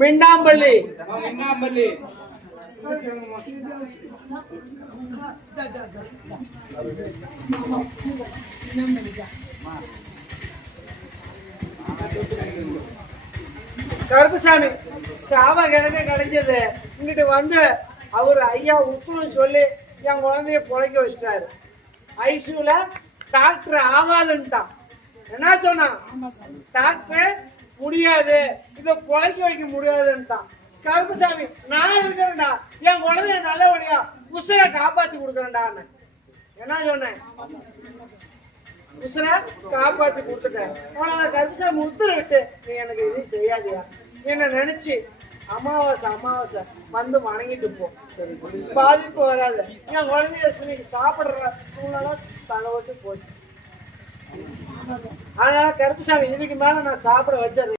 மின்னாம்பள்ளி. மின்னாம்பள்ளி. கருப்புசாமி சாவ கிடக்க கிடைச்சது இங்கிட்டு வந்து அவர் ஐயா உப்புன்னு சொல்லி என் குழந்தைய பிழைக்க வச்சிட்டாரு. ஐசியூல டாக்டர் ஆகாதுன்ட்டான் என்ன சொன்னான் டாக்டர் முடியாது. இதை பிழைக்க வைக்க முடியாதுன்ட்டான். கருப்புசாமி நான் இருக்கிறேன்டா. என் குழந்தைய நல்லபடியா உசுரை காப்பாத்தி கொடுக்குறேன்டான்னு என்ன சொன்னேன்? உசுரை காப்பாத்தி கொடுத்துட்டேன். ஆனால் நான் கருப்புசாமி உத்தரவிட்டு நீ எனக்கு எதுவும் செய்யாதியா? என்ன நினைச்சு அமாவாசை அமாவாசை வந்து வணங்கிட்டு போ. பாதிப்பு வராது. என் குழந்தைய சாப்பிடுற சூழ்நிலை தலைவட்டு போச்சு. அதனால கருப்புசாமி இதுக்கு மேல நான் சாப்பிட வச்சது.